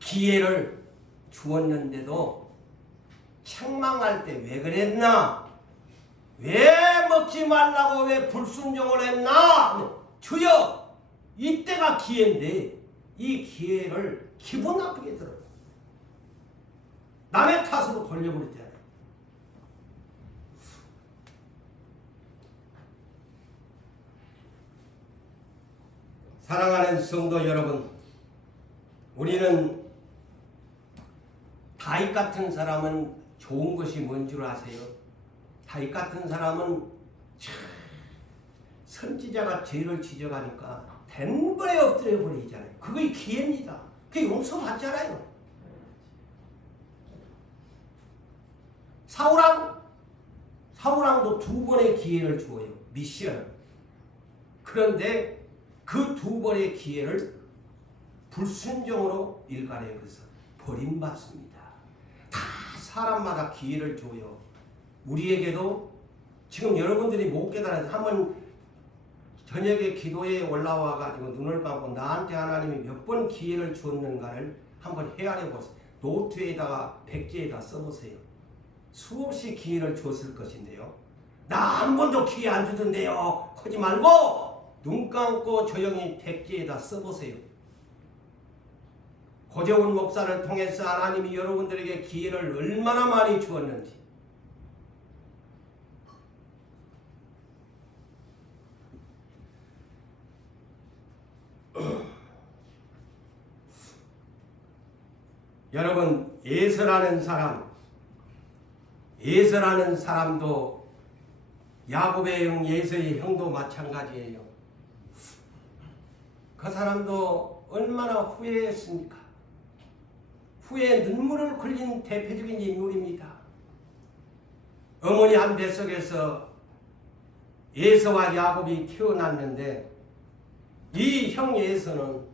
기회를 주었는데도 책망할 때 왜 그랬나? 왜 먹지 말라고 왜 불순종을 했나? 주여 이때가 기회인데 이 기회를 기분 나쁘게 들어요. 남의 탓으로 돌려버리잖아요. 사랑하는 성도 여러분, 우리는 다윗 같은 사람은 좋은 것이 뭔 줄 아세요? 다윗 같은 사람은 선지자가 죄를 지적하니까 단번에 엎드려 버리잖아요. 그게 기회입니다. 그게 용서받잖아요. 사울왕도 두 번의 기회를 주어요. 미션. 그런데 그 두 번의 기회를 불순종으로 일관해 버려서 버림받습니다. 다 사람마다 기회를 줘요. 우리에게도 지금 여러분들이 못 깨달아서 한번 저녁에 기도에 올라와 가지고 눈을 감고 나한테 하나님이 몇 번 기회를 주었는가를 한번 헤아려 보세요. 노트에다가 백지에다 써보세요. 수없이 기회를 줬을 것인데요. 나 한 번도 기회 안 주던데요. 하지 말고 눈 감고 조용히 백지에다 써보세요. 고재훈 목사를 통해서 하나님이 여러분들에게 기회를 얼마나 많이 주었는지 여러분, 에서라는 사람도 야곱의 형 에서의 형도 마찬가지예요. 그 사람도 얼마나 후회했습니까? 후회에 눈물을 흘린 대표적인 인물입니다. 어머니 한 뱃속에서 에서와 야곱이 태어났는데 이 형 에서는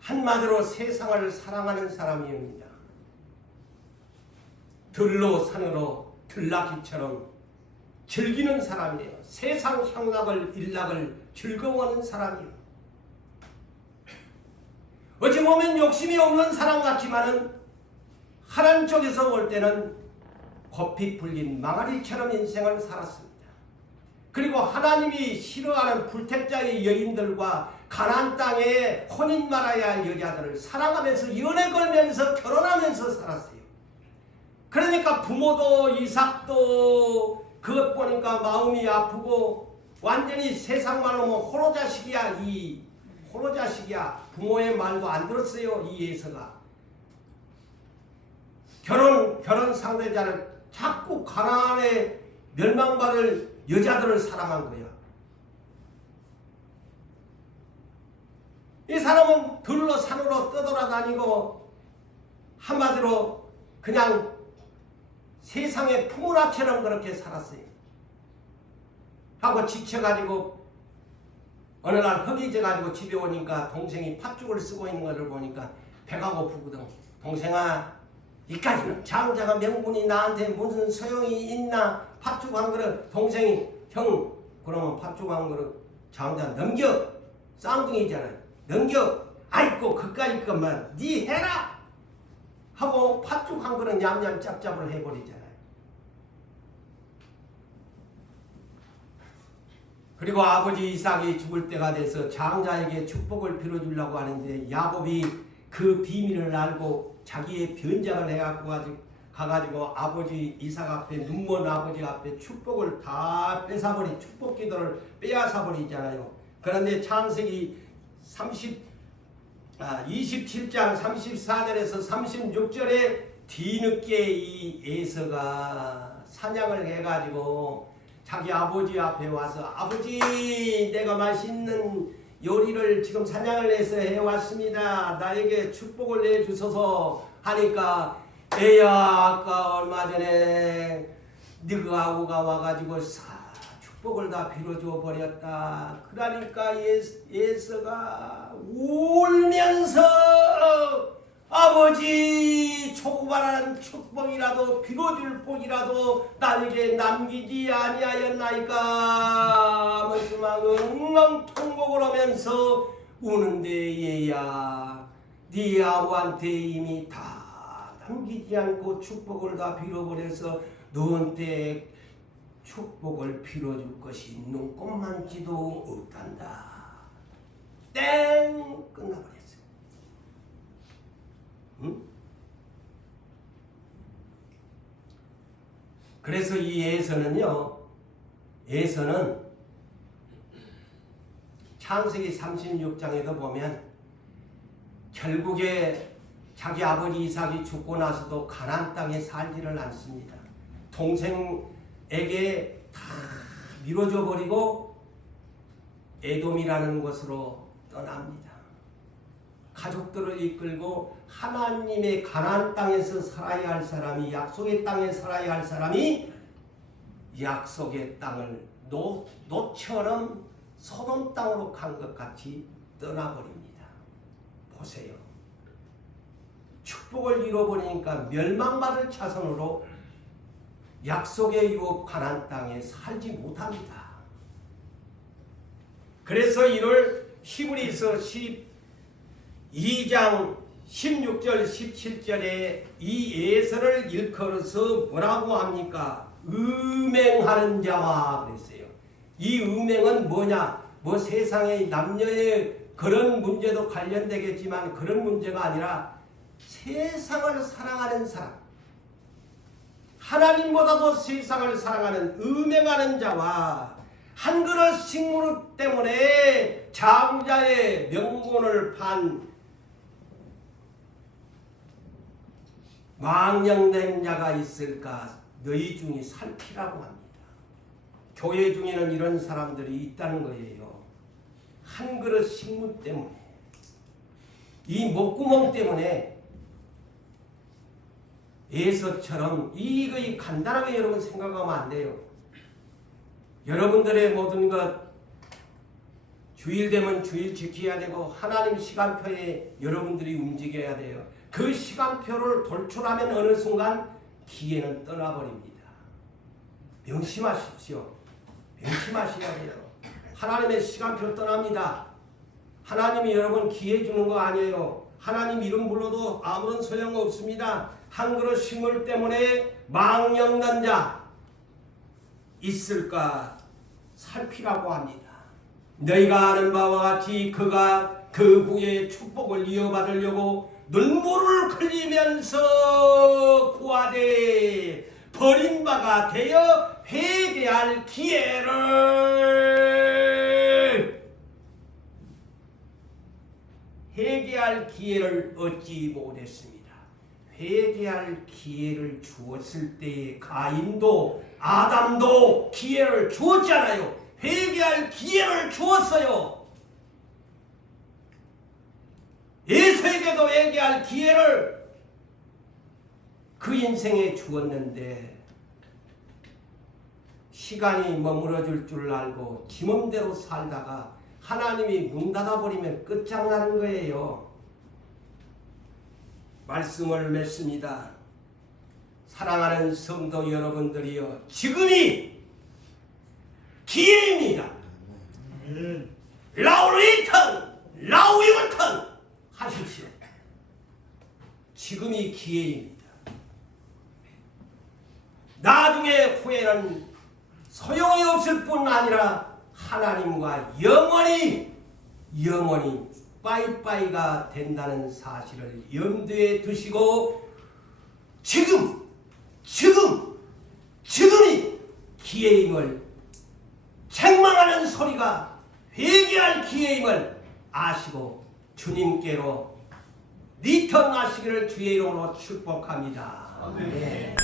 한마디로 세상을 사랑하는 사람입니다. 들로 산으로 들락이처럼 즐기는 사람이에요. 세상 향락을 일락을 즐거워하는 사람이에요. 어찌 보면 욕심이 없는 사람 같지만은 하나님 쪽에서 볼 때는 곱이 풀린 망아리처럼 인생을 살았습니다. 그리고 하나님이 싫어하는 불택자의 여인들과 가나안 땅에 혼인 말아야 할 여자들을 사랑하면서 연애 걸면서 결혼하면서 살았어요. 그러니까 부모도 이삭도 그것 보니까 마음이 아프고 완전히 세상 말로 뭐 호로자식이야. 이 호로자식이야. 부모의 말도 안 들었어요. 이 에서가. 결혼 상대자를 자꾸 가나안의 멸망받을 여자들을 사랑한 거야. 이 사람은 들러 산으로 떠돌아다니고 한마디로 그냥 세상의 풍문화처럼 그렇게 살았어요. 하고 지쳐가지고 어느 날 허기져가지고 집에 오니까 동생이 팥죽을 쓰고 있는 것을 보니까 배가 고프거든. 동생아, 이까지는 장자가 명분이 나한테 무슨 소용이 있나? 팥죽 한 그릇. 동생이 형 그러면 팥죽 한 그릇 장자 넘겨. 쌍둥이잖아요. 넘겨. 아이고 그까짓 것만 네 해라 하고 팥죽 한 그릇 냠냠 짭짭을 해버리잖아요. 그리고 아버지 이삭이 죽을 때가 돼서 장자에게 축복을 빌어주려고 하는데 야곱이 그 비밀을 알고 자기의 변장을 해갖고 가가지고 아버지 이삭 앞에 눈먼 아버지 앞에 축복을 다 뺏어버린 축복 기도를 빼앗아버리잖아요. 그런데 창세기 27장 34절에서 36절에 뒤늦게 이 에서가 사냥을 해가지고 자기 아버지 앞에 와서 아버지 내가 맛있는 요리를 지금 사냥을 해서 해왔습니다. 나에게 축복을 내주소서 하니까 애야 아까 얼마 전에 네가 아구가 와가지고 축복을 다 빌어줘 버렸다. 그러니까 에서가 울면서 아버지 조그마한 축복이라도 빌어줄 복이라도 나에게 남기지 아니하였나이까 하면서 막 엉엉 통곡을 하면서 우는데 얘야 네 아우한테 이미 다 남기지 않고 축복을 다 빌어버려서 너한테 축복을 빌어줄 것이 눈꼽만치도 없단다. 땡 끝나버렸어요. 응? 그래서 이 에서는 창세기 36장에도 보면 결국에 자기 아버지 이삭이 죽고 나서도 가나안 땅에 살지를 않습니다. 동생에게 다 미뤄져 버리고 에돔이라는 곳으로 떠납니다. 가족들을 이끌고 하나님의 가나안 땅에서 살아야 할 사람이 약속의 땅에 살아야 할 사람이 약속의 땅을 노처럼 소돔 땅으로 간 것 같이 떠나버립니다. 보세요. 축복을 잃어버리니까 멸망받을 차선으로 약속의 유업 가나안 땅에 살지 못합니다. 그래서 이를 히브리서 12장 16절 17절에 이 에서를 일컬어서 뭐라고 합니까? 음행하는 자와 그랬어요. 이 음행은 뭐냐? 뭐 세상의 남녀의 그런 문제도 관련되겠지만 그런 문제가 아니라 세상을 사랑하는 사람, 하나님보다도 세상을 사랑하는 음행하는 자와 한 그릇 식물 때문에 장자의 명분을 판 망령된 자가 있을까 너희 중에 살피라고 합니다. 교회 중에는 이런 사람들이 있다는 거예요. 한 그릇 식물 때문에, 이 목구멍 때문에 에서처럼 이거 간단하게 여러분 생각하면 안 돼요. 여러분들의 모든 것 주일 되면 주일 지켜야 되고 하나님 시간표에 여러분들이 움직여야 돼요. 그 시간표를 돌출하면 어느 순간 기회는 떠나버립니다. 명심하십시오. 명심하셔야 돼요. 하나님의 시간표 떠납니다. 하나님이 여러분 기회 주는 거 아니에요. 하나님 이름 불러도 아무런 소용없습니다. 한 그릇 식물 때문에 망령된 자 있을까 살피라고 합니다. 너희가 아는 바와 같이 그가 그 후에 축복을 이어받으려고 눈물을 흘리면서 구하되 버린 바가 되어 회개할 기회를 얻지 못했습니다. 회개할 기회를 주었을 때에 가인도 아담도 기회를 주었잖아요. 회개할 기회를 주었어요. 에서에게도 회개할 기회를 그 인생에 주었는데 시간이 머물러질 줄 알고 지맘대로 살다가 하나님이 문 닫아버리면 끝장나는 거예요. 말씀을 맺습니다. 사랑하는 성도 여러분들이여, 지금이 기회입니다. 라우리턴 하십시오. 지금이 기회입니다. 나중에 후회는 소용이 없을 뿐 아니라 하나님과 영원히 빠이빠이가 된다는 사실을 염두에 두시고 지금이 기회임을 책망하는 소리가 회개할 기회임을 아시고 주님께로 리턴하시기를 주의 이름으로 축복합니다. 아멘.